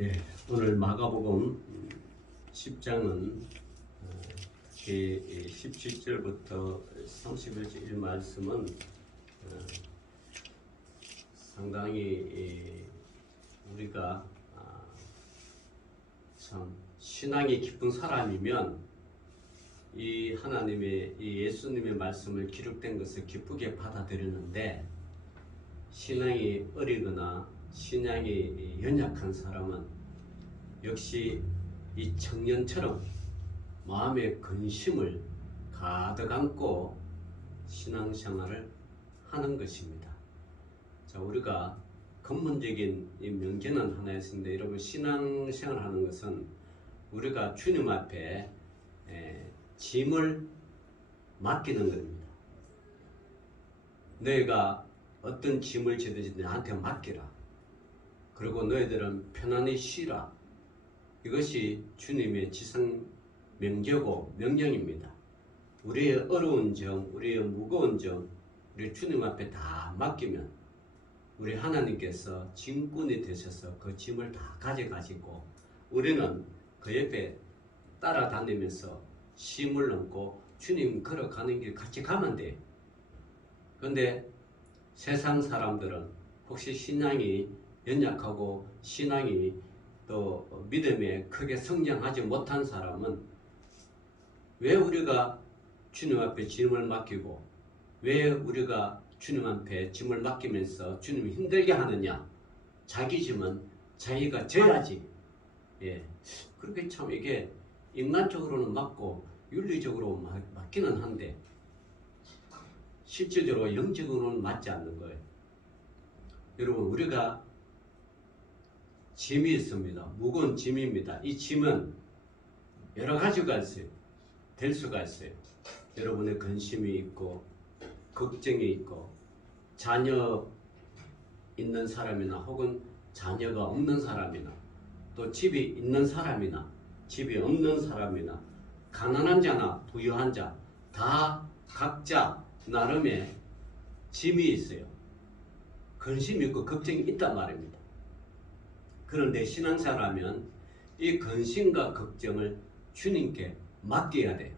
예, 오늘 마가복음 10장은 특히 17절부터 31절 말씀은 상당히 우리가 참 신앙이 깊은 사람이면 이 하나님의 이 예수님의 말씀을 기록된 것을 기쁘게 받아들이는데, 신앙이 어리거나 신앙이 연약한 사람은 역시 이 청년처럼 마음의 근심을 가득 안고 신앙생활을 하는 것입니다. 자, 우리가 근본적인 이 명제는 하나 있습니다. 여러분, 신앙생활 하는 것은 우리가 주님 앞에 짐을 맡기는 겁니다. 너희가 어떤 짐을 지든지 나한테 맡기라. 그리고 너희들은 편안히 쉬라. 이것이 주님의 지상 명제고 명령입니다. 우리의 어려운 점, 우리의 무거운 점, 우리 주님 앞에 다 맡기면 우리 하나님께서 짐꾼이 되셔서 그 짐을 다 가져가시고 우리는 그 옆에 따라다니면서 짐을 넘고 주님 걸어가는 길 같이 가면 돼요. 그런데 세상 사람들은 혹시 신앙이 연약하고 신앙이 또 믿음에 크게 성장하지 못한 사람은 왜 우리가 주님 앞에 짐을 맡기고 왜 우리가 주님 앞에 짐을 맡기면서 주님을 힘들게 하느냐? 자기 짐은 자기가 져야지. 예, 그렇게 참 이게 인간적으로는 맞고 윤리적으로 맞기는 한데 실질적으로 영적으로는 맞지 않는 거예요. 여러분, 우리가 짐이 있습니다. 무거운 짐입니다. 이 짐은 여러 가지가 있어요. 될 수가 있어요. 여러분의 근심이 있고 걱정이 있고 자녀 있는 사람이나 혹은 자녀가 없는 사람이나 또 집이 있는 사람이나 집이 없는 사람이나 가난한 자나 부유한 자 다 각자 나름의 짐이 있어요. 근심이 있고 걱정이 있단 말입니다. 그런데 신앙생활하면 이 근심과 걱정을 주님께 맡겨야 돼요.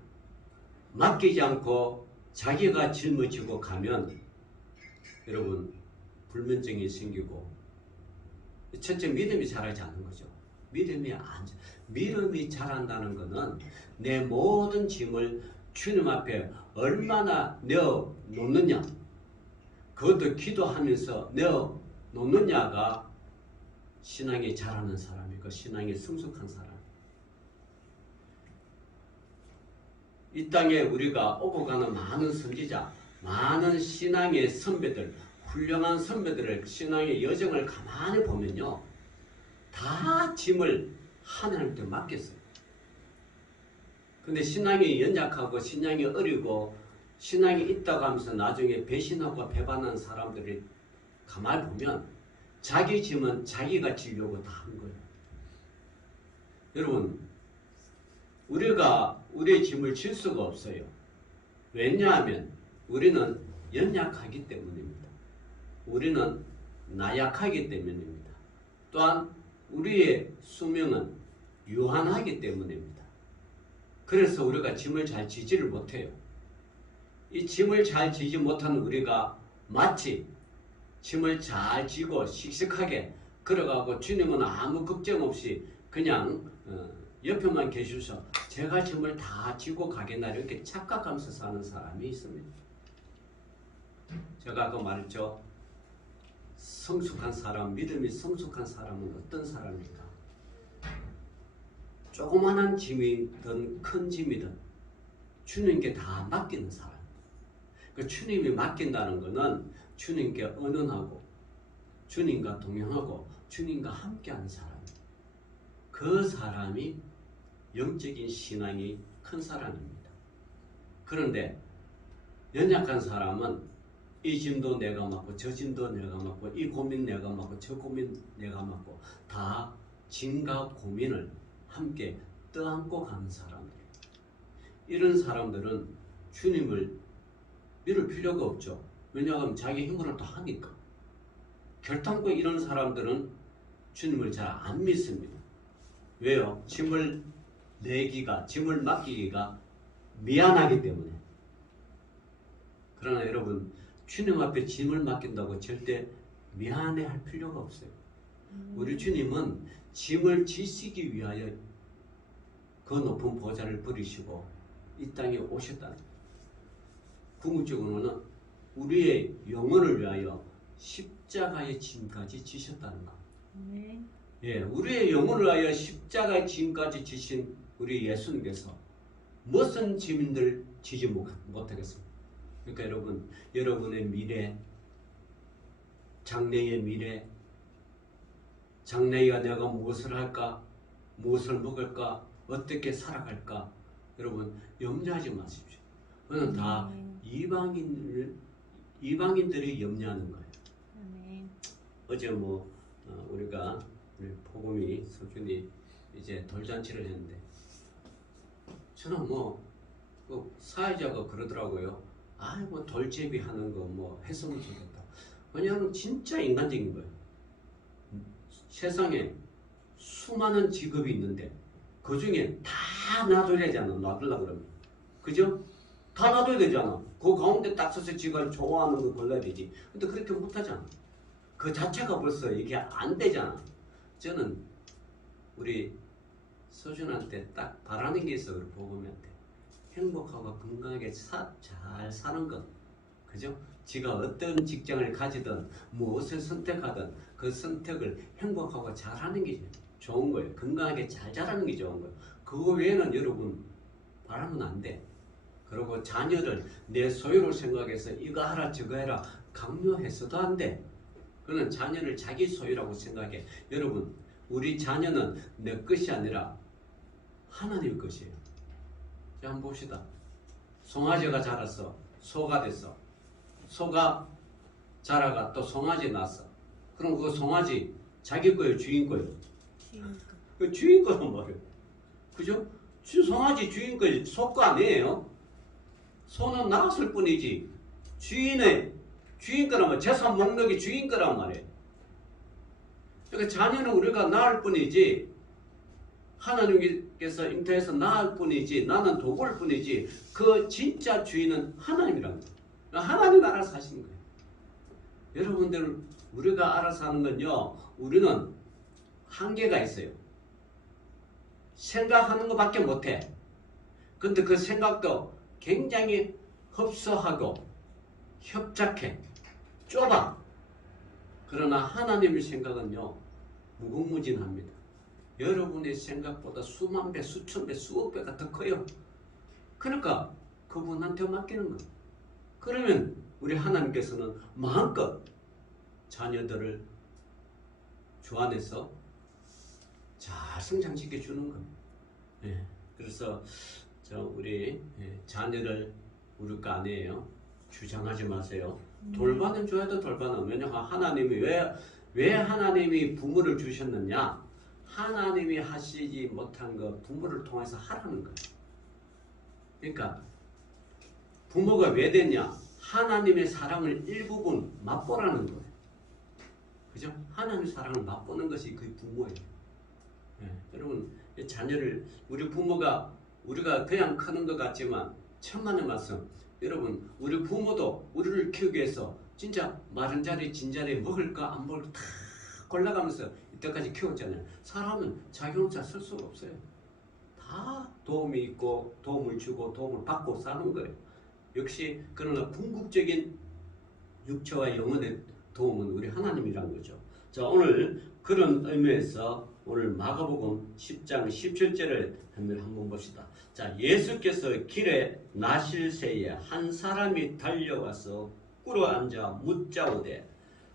맡기지 않고 자기가 짊어지고 가면 여러분 불면증이 생기고, 첫째 믿음이 자라지 않는 거죠. 믿음이 자란다는 것은 내 모든 짐을 주님 앞에 얼마나 내어 놓느냐, 그것도 기도하면서 내어 놓느냐가 신앙이 자라는 사람이고 신앙이 성숙한 사람. 이 땅에 우리가 오고 가는 많은 선지자, 많은 신앙의 선배들, 훌륭한 선배들의 신앙의 여정을 가만히 보면요, 다 짐을 하나님께 맡겼어요. 근데 신앙이 연약하고 신앙이 어리고 신앙이 있다고 하면서 나중에 배신하고 배반하는 사람들이 가만히 보면 자기 짐은 자기가 지려고 다 하는 거예요. 여러분, 우리가 우리의 짐을 질 수가 없어요. 왜냐하면 우리는 연약하기 때문입니다. 우리는 나약하기 때문입니다. 또한 우리의 수명은 유한하기 때문입니다. 그래서 우리가 짐을 잘 지지를 못해요. 이 짐을 잘 지지 못하는 우리가 마치 짐을 잘 지고 씩씩하게 걸어가고 주님은 아무 걱정 없이 그냥 옆에만 계셔서 제가 짐을 다 지고 가겠나 이렇게 착각하면서 사는 사람이 있습니다. 제가 아까 말했죠. 성숙한 사람, 믿음이 성숙한 사람은 어떤 사람입니까? 조그만한 짐이든 큰 짐이든 주님께 다 맡기는 사람. 그 주님이 맡긴다는 것은 주님께 언언하고 주님과 동행하고 주님과 함께하는 사람. 그 사람이 영적인 신앙이 큰 사람입니다. 그런데 연약한 사람은 이 짐도 내가 맡고 저 짐도 내가 맡고 이 고민 내가 맡고 저 고민 내가 맡고 다 짐과 고민을 함께 떠안고 가는 사람들. 이런 사람들은 주님을 믿을 필요가 없죠. 왜냐하면 자기 힘으로 다 하니까. 결단코 이런 사람들은 주님을 잘 안 믿습니다. 왜요? 짐을 맡기기가 미안하기 때문에. 그러나 여러분, 주님 앞에 짐을 맡긴다고 절대 미안해할 필요가 없어요. 우리 주님은 짐을 지시기 위하여 그 높은 보좌를 버리시고 이 땅에 오셨다는 거예요. 궁극적으로는 우리의 영혼을 위하여 십자가의 짐까지 지셨다는 거. 예, 우리의 영혼을 위하여 십자가의 짐까지 지신 우리 예수님께서 무슨 짐들 지지 못하겠습니까? 그러니까 여러분, 여러분의 미래, 장래의 미래, 장래가 내가 무엇을 할까, 무엇을 먹을까, 어떻게 살아갈까, 여러분 염려하지 마십시오. 그건 다 이방인들이 염려하는 거예요. 어제 우리가 우리 포금이 서준이 이제 돌잔치를 했는데 저는 그 사회자가 그러더라고요. 돌제비 하는 거 했으면 좋겠다. 왜냐하면 진짜 인간적인 거예요. 세상에 수많은 직업이 있는데 그 중에 다 놔둬야 되잖아. 놔두려고 그러면. 그죠? 다 놔둬야 되잖아. 그 가운데 딱 서서 지가 좋아하는 거 골라야 되지. 근데 그렇게 못하잖아. 그 자체가 벌써 이게 안 되잖아. 저는 우리 서준한테 딱 바라는 게 있어. 우리 보금이한테. 행복하고 건강하게 잘 사는 것. 그죠? 지가 어떤 직장을 가지든 무엇을 선택하든 그 선택을 행복하고 잘하는 게 좋은 거예요. 건강하게 잘 자라는 게 좋은 거예요. 그거 외에는 여러분 바라면 안 돼. 그리고 자녀를 내 소유로 생각해서 이거 하라 저거 해라 강요해서도 안 돼. 그는 자녀를 자기 소유라고 생각해. 여러분, 우리 자녀는 내 것이 아니라 하나님 것이에요. 자, 한번 봅시다. 송아지가 자랐어. 소가 됐어. 소가 자라가 또 송아지 낳았어. 그럼 그 송아지 자기 거예요, 주인 거예요? 그 주인 거란 말이에요. 그죠? 송아지 주인 거예요. 소 거 아니에요. 소는 낳았을 뿐이지 주인 거란 말이에요. 재산 목록이 주인 거란 말이에요. 그러니까 자녀는 우리가 낳을 뿐이지 하나님께서 잉태해서 낳을 뿐이지 나는 도구일 뿐이지 그 진짜 주인은 하나님이라는 거예요. 하나님 알아서 하시는 거예요. 여러분들 우리가 알아서 하는 건요. 우리는 한계가 있어요. 생각하는 것밖에 못해. 근데 그 생각도 굉장히 흡수하고 협착해. 좁아. 그러나 하나님의 생각은요. 무궁무진합니다. 여러분의 생각보다 수만 배, 수천 배, 수억 배가 더 커요. 그러니까 그분한테 맡기는 거. 그러면 우리 하나님께서는 마음껏 자녀들을 주 안에서 잘 성장시켜 주는 겁니다. 예, 그래서 우리 자녀를 우리 거 아니에요. 주장하지 마세요. 돌봐는 줘야도 돌봐는. 왜냐하면 하나님이 왜 하나님이 부모를 주셨느냐? 하나님이 하시지 못한 거 부모를 통해서 하라는 거예요. 그러니까 부모가 왜 됐냐? 하나님의 사랑을 일부분 맛보라는 거예요. 그죠? 하나님의 사랑을 맛보는 것이 그 부모예요. 여러분, 자녀를 우리 부모가 우리가 그냥 크는 것 같지만 천만의 말씀. 여러분, 우리 부모도 우리를 키우기 위해서 진짜 마른 자리, 진 자리 먹을까 안 먹을까 다 골라가면서 이때까지 키웠잖아요. 사람은 자기 혼자 쓸 수가 없어요. 다 도움이 있고 도움을 주고 도움을 받고 사는 거예요. 역시 그러나 궁극적인 육체와 영혼의 도움은 우리 하나님이란 거죠. 자, 오늘 그런 의미에서 오늘 마가복음 10장 17절을 한번 봅시다. 자, 예수께서 길에 나실 새에 한 사람이 달려와서 꿇어앉아 묻자오되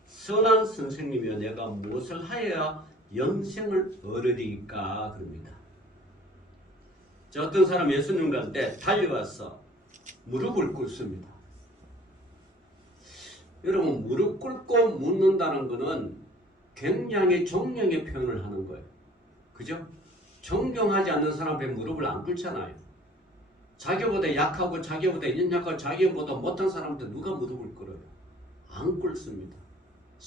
선한 선생님이여 내가 무엇을 하여야 영생을 얻으리까 그럽니다. 자, 어떤 사람 예수님한테 달려와서 무릎을 꿇습니다. 여러분, 무릎 꿇고 묻는다는 것은 굉장히 존경의 표현을 하는 거예요. 그죠? 존경하지 않는 사람 앞에 무릎을 안 꿇잖아요. 자기보다 약하고 자기보다 연약하고 자기보다 못한 사람한테 누가 무릎을 꿇어요? 안 꿇습니다.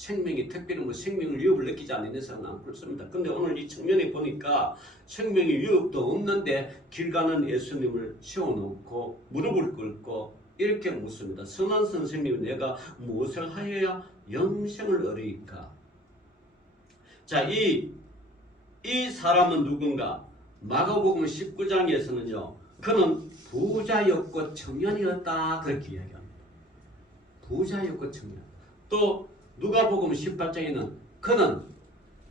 생명이 특별히 뭐 생명을 위협을 느끼지 않는 이상은 안 그렇습니다. 근데 오늘 이 청년이 보니까 생명의 위협도 없는데 길 가는 예수님을 세워놓고 무릎을 꿇고 이렇게 묻습니다. 선한 선생님, 내가 무엇을 하여야 영생을 얻으리까? 자, 이 사람은 누군가? 마가복음 19장에서는요, 그는 부자였고 청년이었다 그렇게 이야기합니다. 부자였고 청년. 또 누가복음 18장에는 그는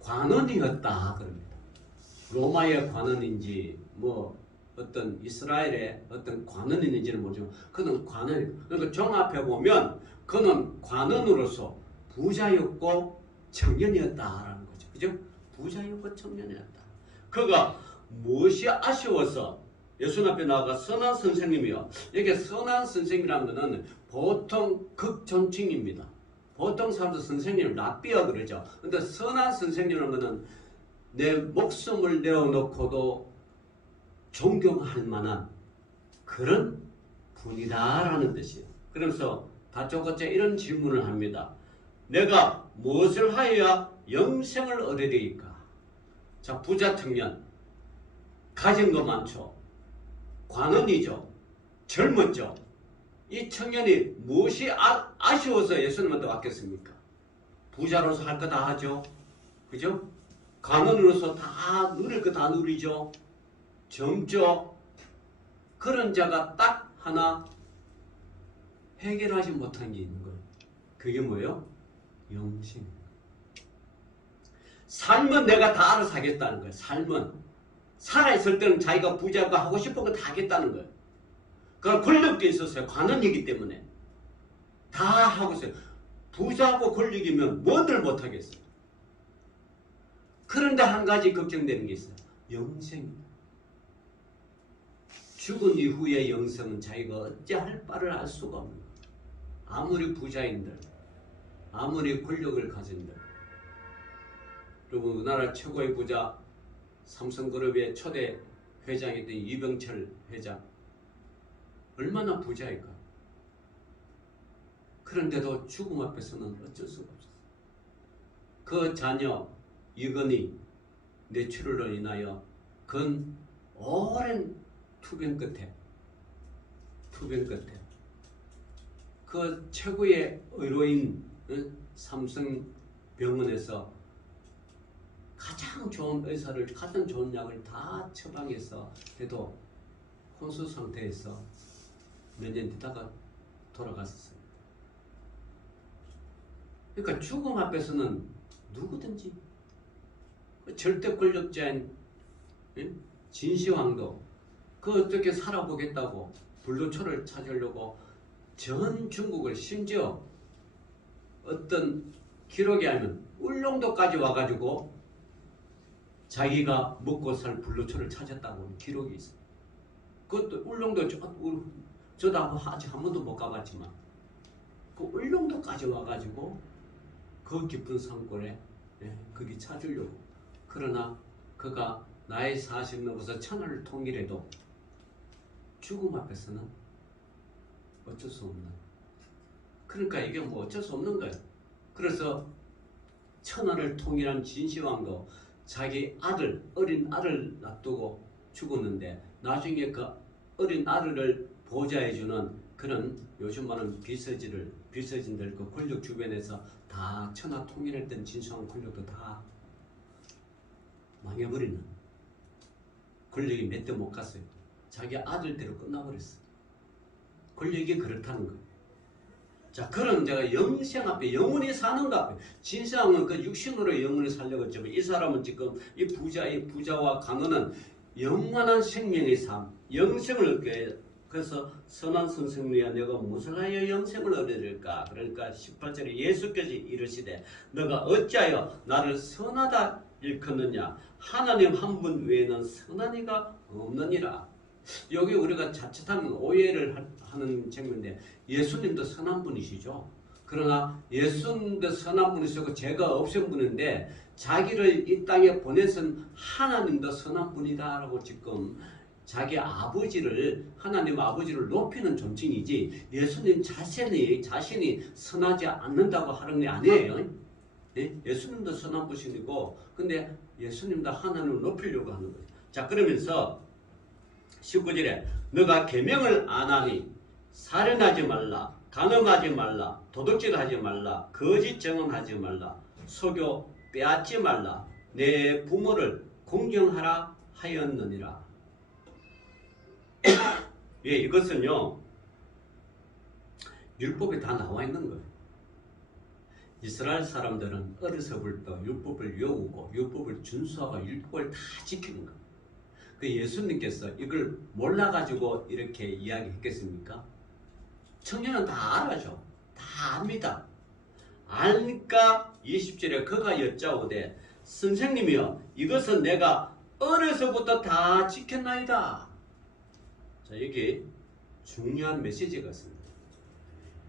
관원이었다 그럽니다. 로마의 관원인지 뭐 어떤 이스라엘의 어떤 관원인지는 모르지만 그는 관원이. 그러니까 종합해 보면 그는 관원으로서 부자였고 청년이었다라는 거죠. 그죠? 부자였고 청년이었다. 그가 무엇이 아쉬워서 예수님 앞에 나아가 선한 선생님이요. 여기 선한 선생님이라는 것은 보통 극존칭입니다. 보통 사람들 선생님을 랍비어 그러죠. 근데 선한 선생님이라는 것은 내 목숨을 내어놓고도 존경할 만한 그런 분이다라는 뜻이에요. 그래서 다짜고짜 이런 질문을 합니다. 내가 무엇을 하여야 영생을 얻으리까? 자, 부자 청년, 가진 거 많죠. 관원이죠. 젊었죠. 이 청년이 무엇이 아쉬워서 예수님한테 왔겠습니까? 부자로서 할 거 다 하죠. 그죠? 관원으로서 다 누릴 거 다 누리죠. 젊죠. 그런 자가 딱 하나 해결하지 못한 게 있는 거예요. 그게 뭐예요? 영생. 삶은 내가 다 알아서 하겠다는 거예요. 삶은. 살아있을 때는 자기가 부자고 하고 싶은 거 다 하겠다는 거예요. 그럼 권력도 있었어요. 관원이기 때문에. 다 하고 있어요. 부자고 권력이면 뭐들 못하겠어요. 그런데 한 가지 걱정되는 게 있어요. 영생입니다. 죽은 이후의 영생은 자기가 어찌할 바를 알 수가 없는 거예요. 아무리 부자인들, 아무리 권력을 가진들. 그리고 우리나라 최고의 부자 삼성그룹의 초대 회장이던 이병철 회장. 얼마나 부자일까? 그런데도 죽음 앞에서는 어쩔 수가 없었어요. 그 자녀 이건희 뇌출혈로 인하여 근 오랜 투병 끝에 그 최고의 의료인 삼성병원에서 가장 좋은 의사를, 가장 좋은 약을 다 처방해서 해도 혼수 상태에서 몇 년 뒤다가 돌아갔었어요. 그러니까 죽음 앞에서는 누구든지 절대 권력자인 진시황도 그 어떻게 살아보겠다고 불로초를 찾으려고 전 중국을, 심지어 어떤 기록에 하면 울릉도까지 와가지고 자기가 먹고 살 불로초를 찾았다고 기록이 있어요. 그것도 울릉도 저도 아직 한 번도 못 가봤지만 그 울릉도까지 와가지고 그 깊은 산골에 거기 찾으려고. 그러나 그가 나이 40 넘어서 천하를 통일해도 죽음 앞에서는 어쩔 수 없는. 그러니까 이게 뭐 어쩔 수 없는 거예요. 그래서 천하를 통일한 진시황도 자기 아들, 어린 아들 놔두고 죽었는데 나중에 그 어린 아들을 보좌해주는 그런 요즘 말하는 비서진들 그 권력 주변에서 다 천하 통일했던 진시황 권력도 다 망해버리는. 권력이 몇 대 못 갔어요. 자기 아들대로 끝나버렸어요. 권력이 그렇다는 거예요. 자, 그런 자가 영생 앞에 영원히 사는 것 앞에, 진시황은 그 육신으로 영원히 살려고 했지만 이 사람은 지금 이 부자와 관원은 영원한 생명의 삶, 영생을 얻게 해요. 그래서 선한 선생님이야 내가 무엇을 하여 영생을 얻으리까? 그러니까 18절에 예수께서 이르시되 너가 어찌하여 나를 선하다 일컫느냐? 하나님 한 분 외에는 선한 이가 없느니라. 여기 우리가 자칫하면 오해를 하는 장면인데 예수님도 선한 분이시죠. 그러나 예수님도 선한 분이시고 죄가 없으신 분인데 자기를 이 땅에 보내선 하나님도 선한 분이다라고 지금 자기 아버지를, 하나님 아버지를 높이는 존칭이지 예수님 자신이 선하지 않는다고 하는 게 아니에요. 예? 예수님도 선한 분이고 근데 예수님도 하나님을 높이려고 하는 거예요. 자, 그러면서 19절에 너가 계명을 안 하니 살인하지 말라, 간음하지 말라, 도둑질하지 말라, 거짓 증언하지 말라, 속여 빼앗지 말라, 내 부모를 공경하라 하였느니라. 예, 이것은요 율법에 다 나와 있는 거예요. 이스라엘 사람들은 어려서부터 율법을 외우고 율법을 준수하고 율법을 다 지키는 거예요. 그 예수님께서 이걸 몰라가지고 이렇게 이야기했겠습니까? 청년은 다 알아죠. 다 압니다. 아니까 20절에 그가 여짜오되 선생님이여 이것은 내가 어려서부터 다 지켰나이다. 자, 여기 중요한 메시지가 있습니다.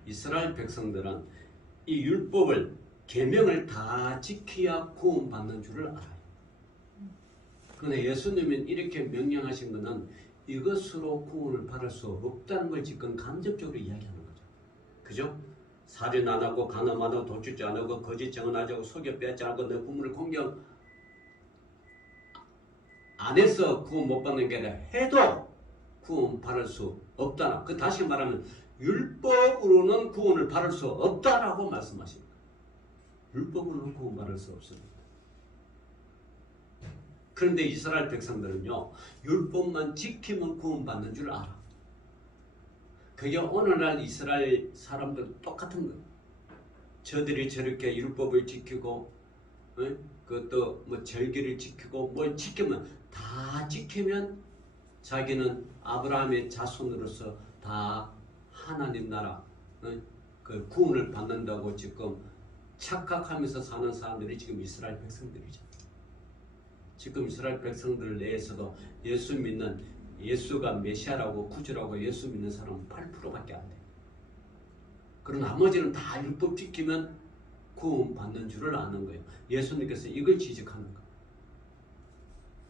이스라엘 백성들은 이 율법을 계명을 다 지켜야 구원받는 줄을 알아요. 그런데 예수님은 이렇게 명령하신 것은 이것으로 구원을 받을 수 없다는 걸 지금 간접적으로 이야기하는 거죠. 그죠? 살인 안 하고 간음 안 하고 도둑질 안 하고 거짓 증언하지 않고 속여 빼앗지 않고 내 부모를 공경 안 해서 구원 못 받는 게 아니라 해도 구원 받을 수 없다. 그 다시 말하면 율법으로는 구원을 받을 수 없다라고 말씀하십니다. 율법으로는 구원 받을 수 없습니다. 그런데 이스라엘 백성들은요 율법만 지키면 구원받는 줄 알아. 그게 오늘날 이스라엘 사람들 똑같은 거예요. 저들이 저렇게 율법을 지키고 그것도 뭐 절기를 지키고 뭘 지키면 다 지키면 자기는 아브라함의 자손으로서 다 하나님 나라 그 구원을 받는다고 지금 착각하면서 사는 사람들이 지금 이스라엘 백성들이죠. 지금 이스라엘 백성들 내에서도 예수 믿는 예수가 메시아라고 구주라고 예수 믿는 사람은 8%밖에 안 돼요. 그럼 나머지는 다 율법 지키면 구원 받는 줄을 아는 거예요. 예수님께서 이걸 지적하는 거예요.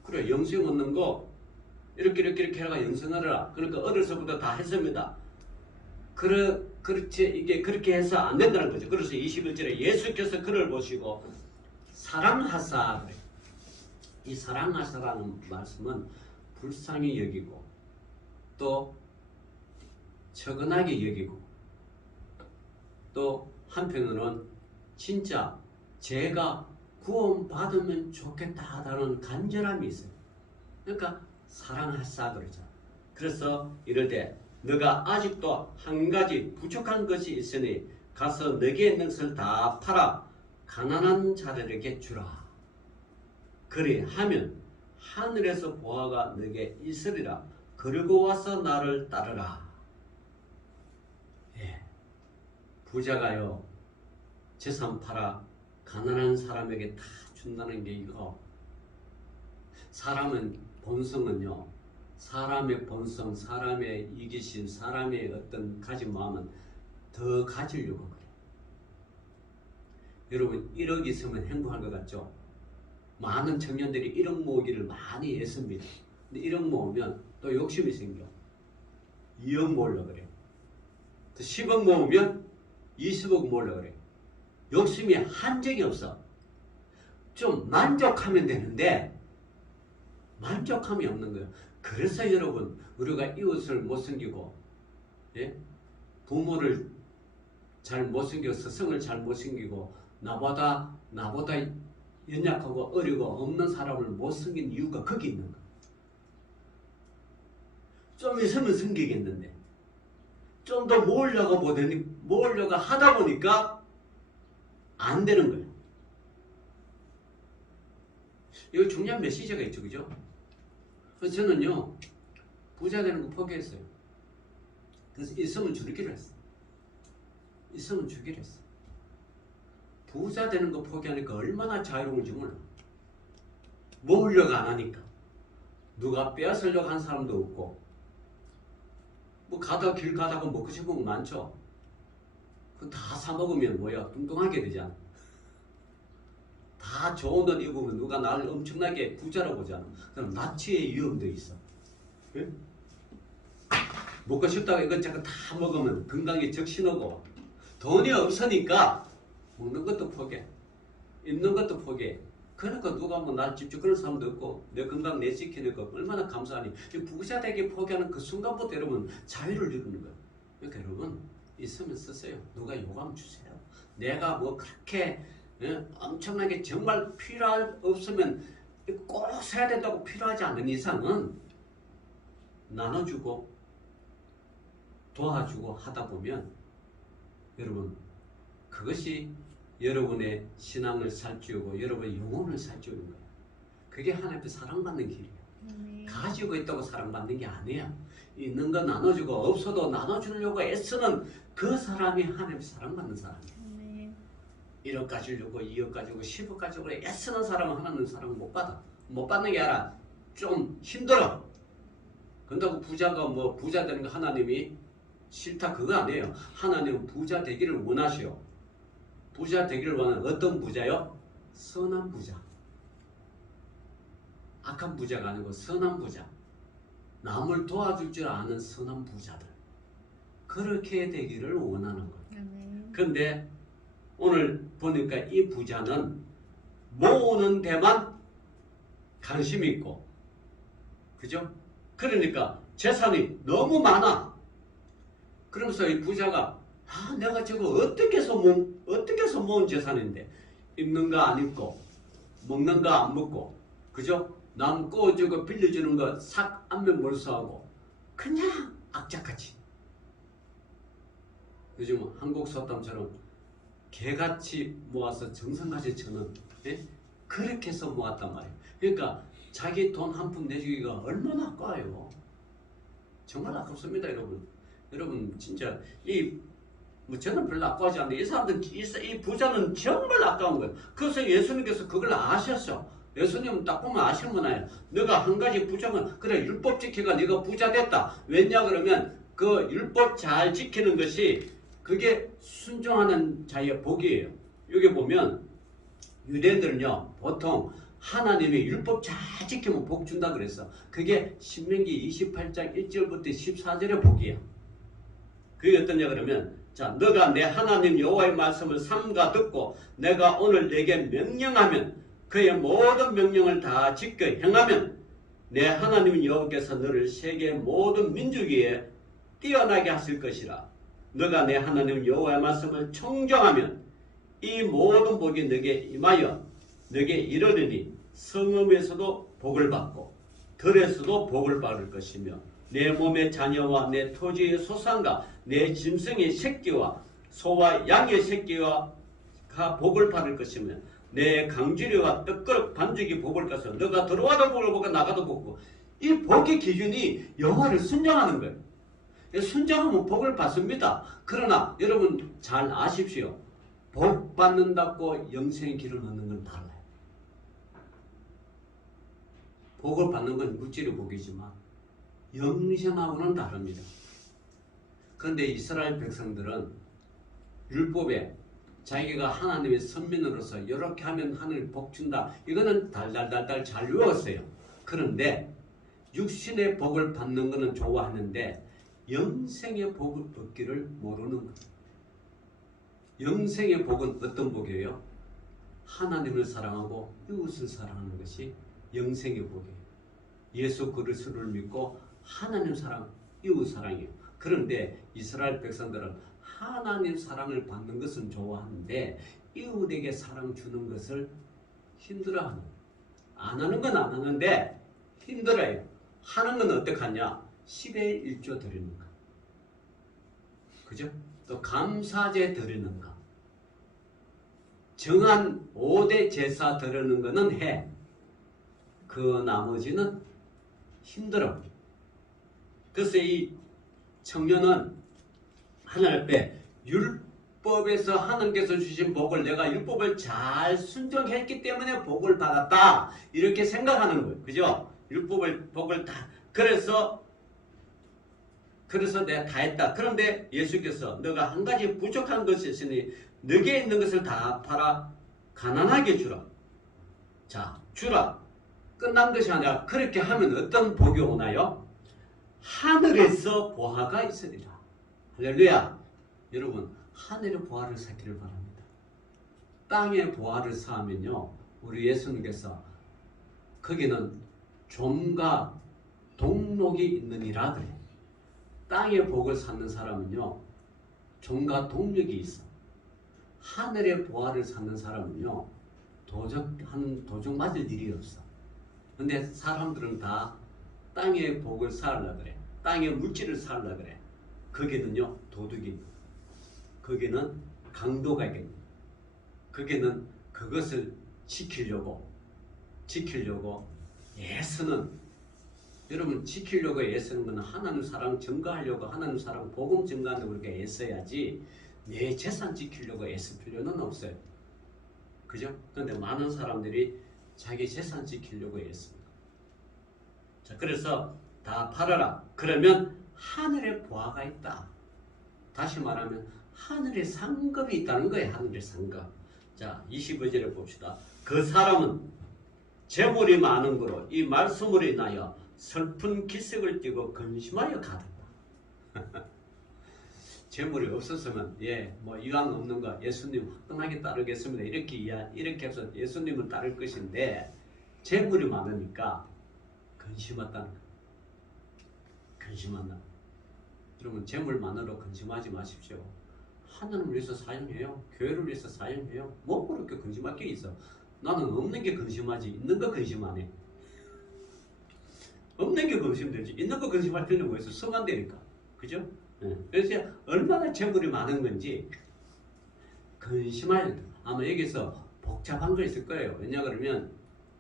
그래 영생 얻는 거 이렇게 해가 영생하라. 그러니까 어려서부터 다 했습니다. 그렇지 이게 그렇게 해서 안 된다는 거죠. 그래서 21절에 예수께서 그를 보시고 사랑하사 그래. 이 사랑하사라는 말씀은 불쌍히 여기고 또 처근하게 여기고 또 한편으로는 진짜 제가 구원받으면 좋겠다라는 간절함이 있어요. 그러니까 사랑하사 그러죠. 그래서 이럴 때 너가 아직도 한 가지 부족한 것이 있으니 가서 너게 있는 것을 다 팔아 가난한 자들에게 주라. 그리하면 하늘에서 보화가 너게 있으리라. 그리고 와서 나를 따르라. 예. 부자가요 재산 팔아 가난한 사람에게 다 준다는 게 이거. 사람은 본성은요 사람의 본성, 사람의 이기심, 사람의 어떤 가진 마음은 더 가지려고 그래요. 여러분 1억 있으면 행복할 것 같죠? 많은 청년들이 1억 모으기를 많이 애씁니다. 근데 1억 모으면 또 욕심이 생겨. 2억 모으려고 그래요. 10억 모으면 20억 모으려고 그래요. 욕심이 한정이 없어. 좀 만족하면 되는데 만족함이 없는 거예요. 그래서 여러분 우리가 이웃을 못 섬기고 예? 부모를 잘 못 섬기고 스승을 잘 못 섬기고 나보다 연약하고 어리고 없는 사람을 못 섬긴 이유가 거기 있는 거예요. 좀 있으면 섬기겠는데 좀 더 모으려고 하다 보니까 안 되는 거예요. 이거 중요한 메시지가 있죠. 그죠? 그래서 저는요 부자 되는 거 포기했어요. 그래서 있으면 주기로 했어요. 있으면 주기로 했어요. 부자 되는 거 포기하니까 얼마나 자유로운지 몰라. 모으려고 안 하니까. 누가 빼앗으려고 한 사람도 없고 뭐 길 가다가 먹고 싶은 거 많죠. 그 다 사 먹으면 뭐야 뚱뚱하게 되잖아. 다 좋은 옷 입으면 누가 나를 엄청나게 부자로 보잖아. 그럼 나치의 위험도 있어. 예? 먹고 싶다고 이것저것 다 먹으면 건강에 적신하고 돈이 없으니까 먹는 것도 포기해. 있는 것도 포기해. 그러니까 누가 뭐 날 집중 그런 사람도 없고 내 건강 내 지키는 거 얼마나 감사하니. 부자 되기 포기하는 그 순간부터 여러분 자유를 이루는 거예요. 그러니까 여러분 있으면 쓰세요. 누가 요감 주세요. 내가 뭐 그렇게 엄청나게 정말 필요할 없으면 꼭 사야 된다고 필요하지 않은 이상은 나눠주고 도와주고 하다 보면 여러분 그것이 여러분의 신앙을 살찌우고 여러분의 영혼을 살찌우는 거예요. 그게 하나님께 사랑받는 길이에요. 가지고 있다고 사랑받는 게 아니에요. 있는 거 나눠주고 없어도 나눠주려고 애쓰는 그 사람이 하나님께 사랑받는 사람이에요. 1억 가지려고 2억 가지고 10억 가지고 애쓰는 사람은 하나님 사랑 못 받아. 못 받는 게 아니라 좀 힘들어. 그런다고 부자가 뭐 부자 되는 거 하나님이 싫다 그거 아니에요. 하나님은 부자 되기를 원하시오. 부자 되기를 원하는 어떤 부자요? 선한 부자. 악한 부자가 아니고 선한 부자. 남을 도와줄 줄 아는 선한 부자들. 그렇게 되기를 원하는 거예요. 그런데 오늘 보니까 이 부자는 모으는 데만 관심이 있고, 그죠? 그러니까 재산이 너무 많아. 그러면서 이 부자가 내가 저거 어떻게 해서 모은 재산인데 입는 거 안 입고 먹는 거 안 먹고, 그죠? 남 꼬주고 빌려주는 거 싹 안면 몰수하고 그냥 악착같이. 요즘 한국 속담처럼 개같이 모아서 정성같이 쳐는 그렇게 해서 모았단 말이에요. 그러니까 자기 돈 한 푼 내주기가 얼마나 아까워요. 정말 아깝습니다, 여러분. 여러분 진짜 뭐 저는 별로 아까워하지 않는데 이 사람들 이 부자는 정말 아까운 거예요. 그래서 예수님께서 그걸 아셨어. 예수님은 딱 보면 아시면아요. 너가 한 가지 부정은 그래 율법 지키가 네가 부자 됐다. 왜냐 그러면 그 율법 잘 지키는 것이 그게 순종하는 자의 복이에요. 여기 보면 유대인들은요 보통 하나님이 율법 잘 지키면 복 준다 그랬어. 그게 신명기 28장 1절부터 14절의 복이야. 그게 어떠냐 그러면 자 너가 내 하나님 여호와의 말씀을 삼가 듣고 내가 오늘 내게 명령하면 그의 모든 명령을 다 지켜 행하면 내 하나님 여호와께서 너를 세계 모든 민족 위에 뛰어나게 하실 것이라. 너가 내 하나님 여호와의 말씀을 청정하면 이 모든 복이 너에게 임하여 너에게 이르리니 성읍에서도 복을 받고 들에서도 복을 받을 것이며 내 몸의 자녀와 내 토지의 소산과 내 짐승의 새끼와 소와 양의 새끼와 복을 받을 것이며 내 강주리와 떡그릇 반죽이 복을 받아서 너가 들어와도 복을 받고 나가도 복고. 이 복의 기준이 여호와를 순종하는 거예요. 순종하면 복을 받습니다. 그러나 여러분 잘 아십시오. 복 받는다고 영생의 길을 얻는 건 달라요. 복을 받는 건 물질의 복이지만 영생하고는 다릅니다. 그런데 이스라엘 백성들은 율법에 자기가 하나님의 선민으로서 이렇게 하면 하늘 복 준다. 이거는 달달달달 잘 외웠어요. 그런데 육신의 복을 받는 것은 좋아하는데 영생의 복을 얻기를 모르는 거예요. 영생의 복은 어떤 복이에요? 하나님을 사랑하고 이웃을 사랑하는 것이 영생의 복이에요. 예수 그리스도를 믿고 하나님 사랑, 이웃 사랑이에요. 그런데 이스라엘 백성들은 하나님 사랑을 받는 것은 좋아하는데 이웃에게 사랑 주는 것을 힘들어하는. 안 하는 건 안 하는데 힘들어요. 하는 건 어떡하냐? 10의 1조 드리는 거. 그죠? 또 감사제 드리는 거. 정한 5대 제사 드리는 거는 해. 그 나머지는 힘들어. 그래서 이 청년은 하나님 앞에 율법에서 하나님께서 주신 복을 내가 율법을 잘 순종했기 때문에 복을 받았다. 이렇게 생각하는 거예요. 그죠? 율법을 복을 다. 그래서 내가 다 했다. 그런데 예수께서 너가 한 가지 부족한 것이 있으니 너게 있는 것을 다 팔아 가난하게 주라. 자, 주라. 끝난 것이 아니라 그렇게 하면 어떤 복이 오나요? 하늘에서 보화가 있으리라. 할렐루야. 여러분 하늘의 보화를 쌓기를 바랍니다. 땅에 보화를 쌓으면요, 우리 예수님께서 거기는 좀과 동록이 있느니라 그래. 땅에 복을 쌓는 사람은요, 좀과 동력이 있어. 하늘의 보화를 쌓는 사람은요, 도적 맞을 일이 없어. 근데 사람들은 다 땅의 복을 쌓으려 그래. 땅의 물질을 쌓으려 그래. 거기는요, 도둑이, 거기는 강도가 있겠네. 거기는 그것을 지키려고 애쓰는, 여러분, 지키려고 애쓰는 건 하나님 사랑 증거하려고, 하나님 사랑 복음 증거하려고 그렇게 애써야지 내 재산 지키려고 애쓸 필요는 없어요. 그죠? 그런데 많은 사람들이 자기 재산 지키려고 애씁니다. 자, 그래서 다 팔아라. 그러면 하늘에 보화가 있다. 다시 말하면 하늘에 상급이 있다는 거예요. 하늘의 상급. 자, 25절에 봅시다. 그 사람은 재물이 많은 거로 이 말씀으로 인하여 슬픈 기색을 띠고 근심하여 가득다. 재물이 없었으면 뭐 이왕 없는 거 예수님 화끈하게 따르겠습니다. 이렇게 해서 예수님을 따를 것인데 재물이 많으니까 근심했다는 거. 근심한다. 여러분, 재물만으로 근심하지 마십시오. 하나님을 위해서 사용해요. 교회를 위해서 사용해요. 뭐 그렇게 근심할 게 있어. 나는 없는 게 근심하지 있는 거 근심 안 해. 없는 게 근심되지 있는 거 근심할 필요는 뭐 있어. 성한되니까. 그죠? 그래서 얼마나 재물이 많은 건지 근심할, 아마 여기서 복잡한 거 있을 거예요. 왜냐 그러면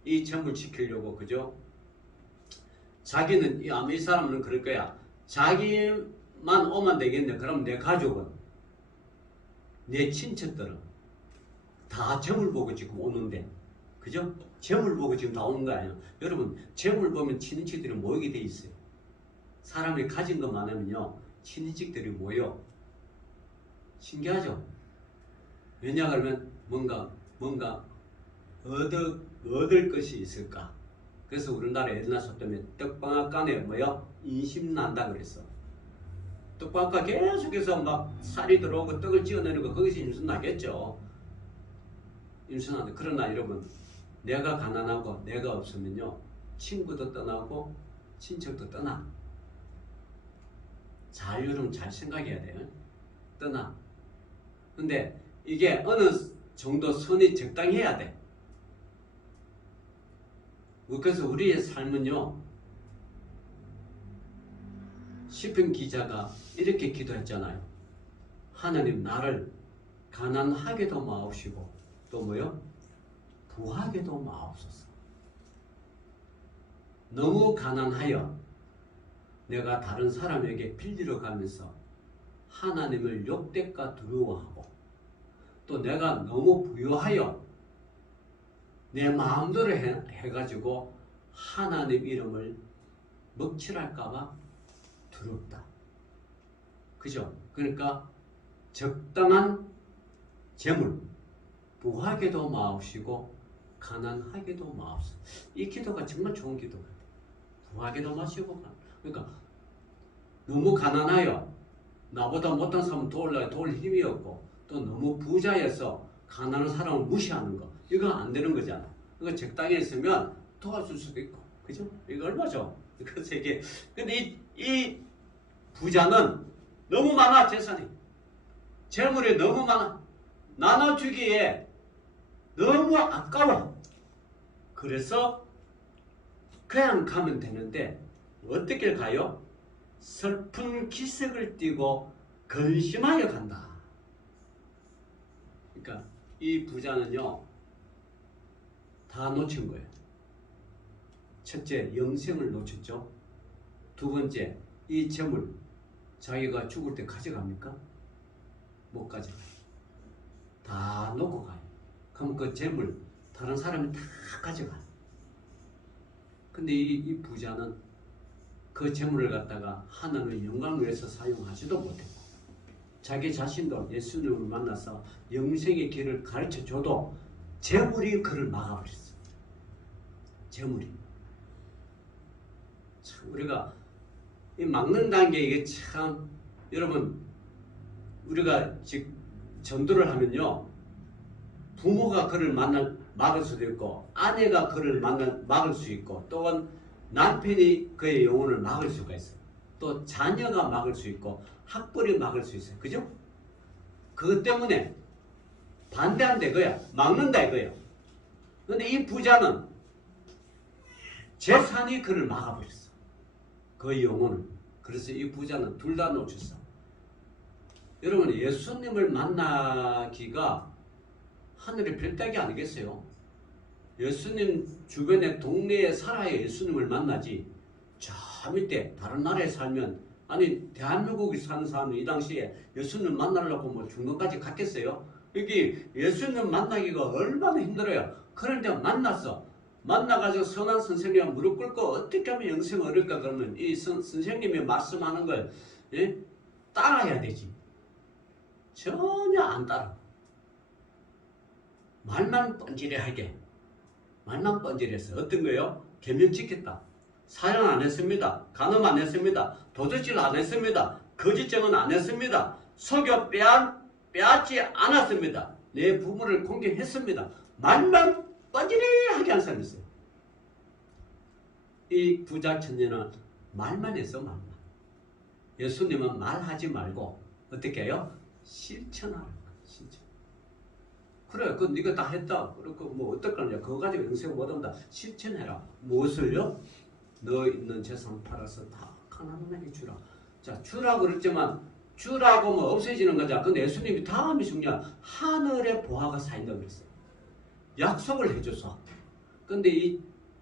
이 재물 지키려고, 그죠? 자기는, 아마 이 사람은 그럴 거야. 자기만 오면 되겠네. 그럼 내 가족은, 내 친척들은 다 재물 보고 지금 오는데, 그죠? 재물 보고 지금 다 오는 거 아니에요. 여러분, 재물 보면 친인척들이 모이게 돼 있어요. 사람이 가진 것 많으면요, 친인척들이 모여. 신기하죠? 왜냐 그러면 뭔가 얻을 것이 있을까? 그래서 우리나라 옛날 속담에 떡방앗간에 뭐요? 인심 난다 그랬어. 떡방앗간 계속해서 막 살이 들어오고 떡을 찍어내는 거, 거기서 인심 나겠죠. 인심 난다. 그러나 여러분, 내가 가난하고 내가 없으면요, 친구도 떠나고 친척도 떠나. 여러분 잘 생각해야 돼요. 떠나. 근데 이게 어느 정도 선이 적당해야 돼. 그래서 우리의 삶은요, 시편 기자가 이렇게 기도했잖아요. 하나님, 나를 가난하게도 마옵시고 또 뭐요? 부하게도 마옵소서. 너무 가난하여 내가 다른 사람에게 빌리러 가면서 하나님을 욕될까 두려워하고, 또 내가 너무 부유하여 내 마음대로 해가지고 하나님 이름을 먹칠할까봐 두렵다. 그죠? 그러니까 적당한 재물, 부하게도 마옵시고 가난하게도 마옵소서. 이 기도가 정말 좋은 기도 같아요. 부하게도 마시고, 그러니까 너무 가난하여 나보다 못한 사람 도울 힘이 없고, 또 너무 부자여서 가난한 사람을 무시하는 거, 이거 안 되는 거잖아. 이거 적당히 했으면 도와줄 수도 있고, 그죠? 이거 얼마죠? 그래서 이게, 근데 이 부자는 너무 많아, 재산이. 재물이 너무 많아. 나눠주기에 너무 아까워. 그래서 그냥 가면 되는데 어떻게 가요? 슬픈 기색을 띠고 근심하여 간다. 그러니까 이 부자는요, 다 놓친 거예요. 첫째, 영생을 놓쳤죠. 두 번째, 이 재물 자기가 죽을 때 가져갑니까? 못 가져가요. 다 놓고 가요. 그럼 그 재물 다른 사람이 다 가져가요. 근데 이 부자는 그 재물을 갖다가 하나님의 영광을 위해서 사용하지도 못했고, 자기 자신도 예수님을 만나서 영생의 길을 가르쳐줘도 재물이 그를 막아버렸어. 재물이. 참, 우리가 이 막는다는 게 이게 참, 여러분, 우리가 즉 전도를 하면요, 부모가 그를 막을 수도 있고 아내가 그를 막을 수 있고 또한 남편이 그의 영혼을 막을 수가 있어요. 또 자녀가 막을 수 있고 학벌이 막을 수 있어요. 그죠? 그것 때문에 반대한다 이거야. 막는다 이거야. 근데 이 부자는 재산이 그를 막아버렸어. 그 영혼을. 그래서 이 부자는 둘 다 놓쳤어. 여러분 예수님을 만나기가 하늘의 별따기 아니겠어요? 예수님 주변에 동네에 살아야 예수님을 만나지. 저 밑에 다른 나라에 살면 아니 대한민국에 사는 사람은 이 당시에 예수님 만나려고 뭐 중동까지 갔겠어요? 여기 예수님 만나기가 얼마나 힘들어요. 그런데 만났어. 만나가지고 선한 선생님과 무릎 꿇고 어떻게 하면 영생을 얻을까 그러면 이 선생님이 말씀하는 걸 따라야 되지. 전혀 안 따라. 말만 뻔질하게. 말만 뻔질했어요. 어떤 거요? 계명 지켰다. 사형 안 했습니다. 간음 안 했습니다. 도둑질 안 했습니다. 거짓증언 안 했습니다. 속여 빼앗지 않았습니다. 내 부모를 공경했습니다. 말만 뻔질하게 한 사람이 있어요. 이 부자 천녀는 말만 했어. 말만. 예수님은 말하지 말고 어떻게 해요? 실천하는 거야. 실천. 그래, 그 네가 다 했다. 그리고 뭐 어떨 거냐? 그거 가지고 영생 못 온다. 실천해라. 무엇을요? 너 있는 재산 팔아서 다 가난한에게 주라. 자, 주라 그랬지만 주라고 뭐 없어지는 거죠. 근데 예수님이 다음이 중요한 하늘의 보화가 쌓인다고 그랬어요. 약속을 해줘서. 근데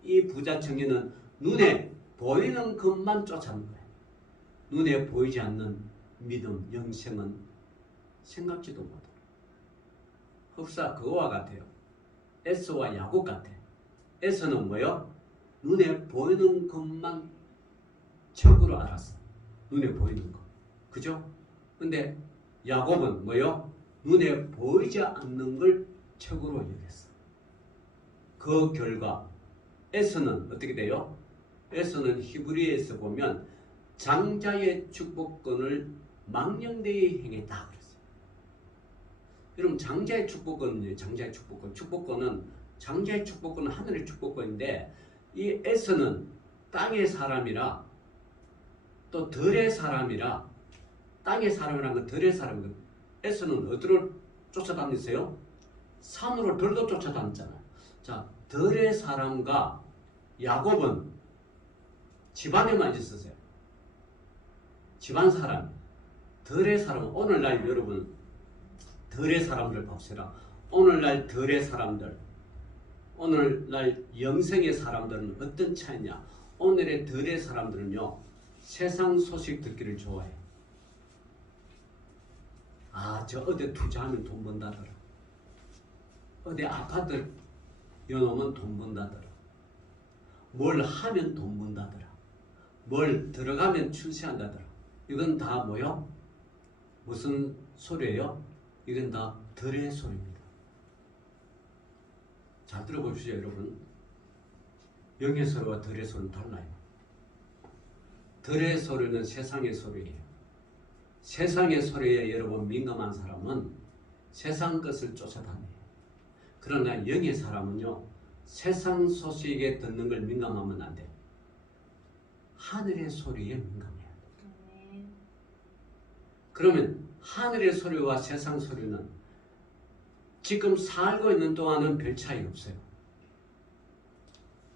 이 부자 청년은 눈에 보이는 것만 쫓아는 거예요. 눈에 보이지 않는 믿음, 영생은 생각지도 못해요. 흡사 그거와 같아요. 에서와 야곱 같아. 에서는 뭐요? 눈에 보이는 것만 척으로 알았어. 눈에 보이는 거. 그죠? 근데 야곱은 뭐요? 눈에 보이지 않는 걸 척으로 여겼어. 그 결과 에서는 어떻게 돼요? 에서는 히브리에서 보면 장자의 축복권을 망령되이 행했다 그랬어요. 여러분 장자의 축복권은 장자의 축복권. 장자의 축복권은 하늘의 축복권인데 이 에서는 땅의 사람이라 또 들의 사람이라 땅의 사람이라는 건 들의 사람이거든. 에서는 어디로 쫓아다녔어요? 산으로 들도 쫓아다녔잖아요. 자, 들의 사람과 야곱은 집안에만 있었어요. 집안 사람. 들의 사람은 오늘날 여러분 들의 사람들 봅시다. 오늘날 들의 사람들, 오늘날 영생의 사람들은 어떤 차이냐? 오늘의 들의 사람들은요, 세상 소식 듣기를 좋아해요. 아, 저 어디 투자하면 돈 번다더라. 어디 아파트 여놓으면 돈 번다더라. 뭘 하면 돈 번다더라. 뭘 들어가면 출세한다더라. 이건 다 뭐요? 무슨 소리예요? 이건 다 들의 소리입니다. 잘 들어보십시오, 여러분. 영의 소리와 들의 소리는 달라요. 들의 소리는 세상의 소리예요. 세상의 소리에 여러분 민감한 사람은 세상 것을 쫓아다녀요. 그러나 영의 사람은요, 세상 소식에 듣는 걸 민감하면 안 돼요. 하늘의 소리에 민감해야 돼요. 그러면 하늘의 소리와 세상 소리는 지금 살고 있는 동안은 별 차이 없어요.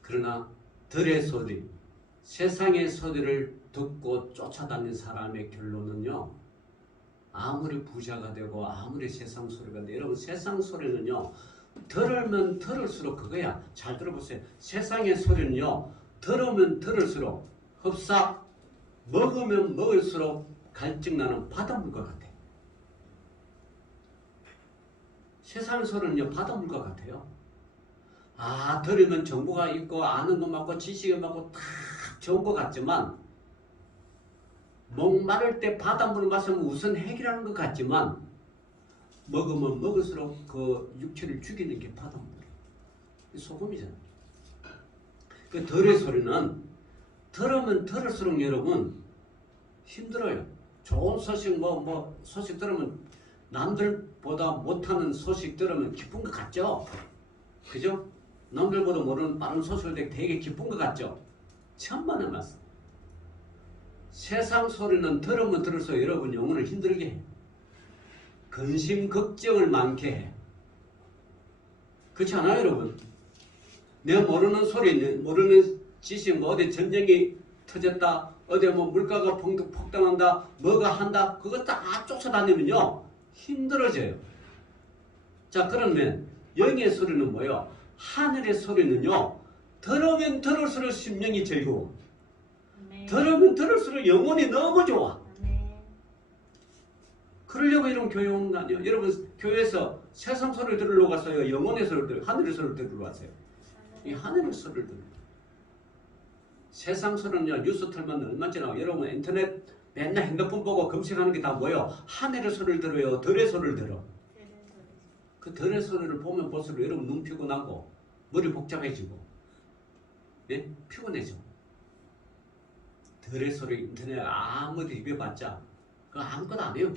그러나 들의 소리, 세상의 소리를 듣고 쫓아다니는 사람의 결론은요, 아무리 부자가 되고 아무리 세상 소리가 돼, 여러분 세상 소리는요, 들으면 들을수록 그거야. 잘 들어보세요. 세상의 소리는요, 들으면 들을수록 흡사, 먹으면 먹을수록 갈증나는 바닷물과 같아. 세상 소리는요, 바닷물과 같아요. 아, 들으면 정보가 있고 아는 것 맞고 지식이 맞고 다 좋은 것 같지만 목마를 때 바닷물 마시면 우선 핵이라는 것 같지만 먹으면 먹을수록 그 육체를 죽이는 게 바닷물이에요. 소금이잖아요. 그 들의 소리는 들으면 들을수록 여러분 힘들어요. 좋은 소식 소식 들으면 남들 보다 못하는 소식 들으면 기쁜 것 같죠? 그죠? 남들보다 모르는 빠른 소식을 되게 기쁜 것 같죠? 천만의 말씀. 세상 소리는 들으면 들을수록 여러분 영혼을 힘들게 해. 근심 걱정을 많게 해. 그렇지 않아요, 여러분? 내가 모르는 소리, 모르는 지식, 뭐 어디 전쟁이 터졌다, 어디 뭐 물가가 폭등한다, 뭐가 한다, 그거 다 쫓아다니면요 힘들어져요. 자, 그러면 영의 소리는 뭐예요? 하늘의 소리는요 들으면 들을수록 심령이 즐거워. 네. 들으면 들을수록 영혼이 너무 좋아. 네. 그러려고 이런 교회 오는 거 아니에요? 여러분 교회에서 세상 소리를 들으러 갔어요? 영혼의 소리를 들으러, 하늘의 소리를 들으러 왔어요? 이 하늘의 소리를 들으러. 세상 소리는요 뉴스 틀면 얼마나 나와요? 여러분 인터넷 맨날 핸드폰 보고 검색하는 게 다 뭐예요? 하늘의 소리를 들어요? 들의 소리를 들어? 그 들의 소리를 보면 볼수록 여러분 눈 피곤하고 머리 복잡해지고 예? 피곤해져. 들의 소리 인터넷 아무도 입에봤자 그거 아무것도 안 해요.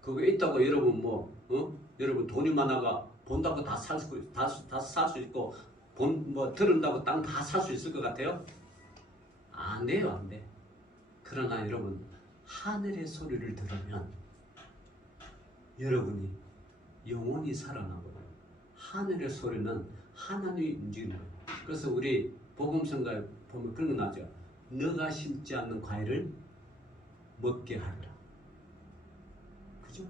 그거 있다고 여러분 뭐 여러분 돈이 많아가 본다고 다 살 수 있고 뭐 들은다고 땅 다 살 수 있을 것 같아요? 안 돼요, 안 돼. 그러나 여러분 하늘의 소리를 들으면 여러분이 영혼이 살아나고 하늘의 소리는 하나님이 움직이는 거예요. 그래서 우리 복음성가에 보면 그런 거 나죠. 너가 심지 않는 과일을 먹게 하리라. 그죠?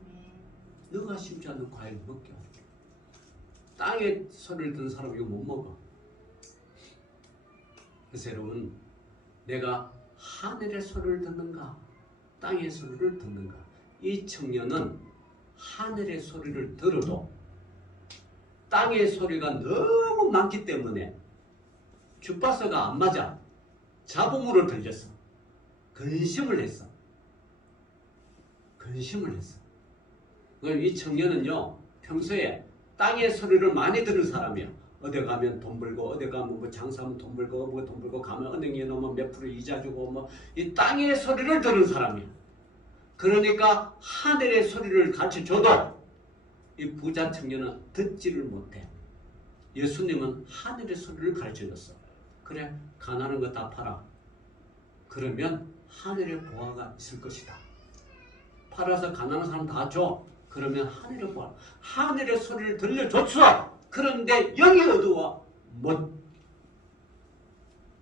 너가 심지 않는 과일을 먹게 하리라. 땅의 소리를 듣는 사람 이거 못 먹어. 그래서 여러분 내가 하늘의 소리를 듣는가 땅의 소리를 듣는가. 이 청년은 하늘의 소리를 들어도 땅의 소리가 너무 많기 때문에 주파수가 안 맞아. 잡음으로 들렸어. 근심을 했어. 근심을 했어. 그럼 이 청년은요 평소에 땅의 소리를 많이 들은 사람이야. 어디 가면 돈 벌고 어디 가면 뭐 장사하면 돈 벌고 뭐 돈 벌고 가면 은행에 넣으면 몇 프로 이자 주고 뭐 이 땅의 소리를 들은 사람이야. 그러니까 하늘의 소리를 가르쳐줘도 이 부자 청년은 듣지를 못해. 예수님은 하늘의 소리를 가르쳐줬어. 그래 가난한 거 다 팔아. 그러면 하늘의 보화가 있을 것이다. 팔아서 가난한 사람 다 줘. 그러면 하늘의 보화. 하늘의 소리를 들려줬어. 그런데 영이 어두워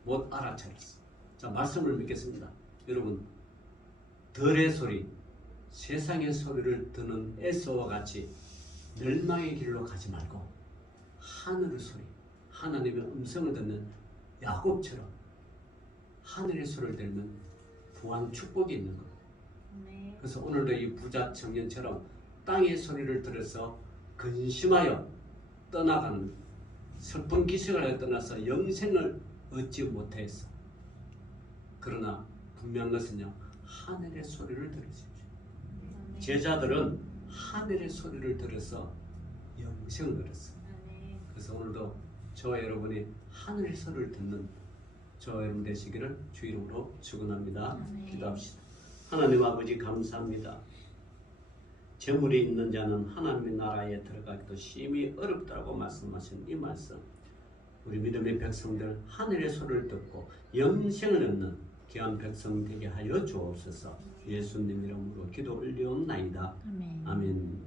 못 알아차렸어. 자 말씀을 믿겠습니다. 여러분 들의 소리 세상의 소리를 듣는 에서와 같이 멸망의 길로 가지 말고 하늘의 소리 하나님의 음성을 듣는 야곱처럼 하늘의 소리를 들으면 부한 축복이 있는 거예요. 네. 그래서 오늘도 이 부자 청년처럼 땅의 소리를 들어서 근심하여 떠나가는 슬픈 기색을 하여 떠나서 영생을 얻지 못했어. 그러나 분명한 것은요 하늘의 소리를 들으십시오. 네. 제자들은 하늘의 소리를 들어서 영생을 얻었어. 네. 그래서 오늘도 저와 여러분이 하늘의 소리를 듣는 저와 여러분 되시기를 주 이름으로 축원합니다. 네. 기도합시다. 하나님 아버지 감사합니다. 재물이 있는 자는 하나님의 나라에 들어가기도 심히 어렵다고 말씀하신 이 말씀 우리 믿음의 백성들 하늘의 소리를 듣고 영생을 얻는 귀한 백성 되게 하여 주옵소서. 예수님 이름으로 기도 올리옵나이다. 아멘.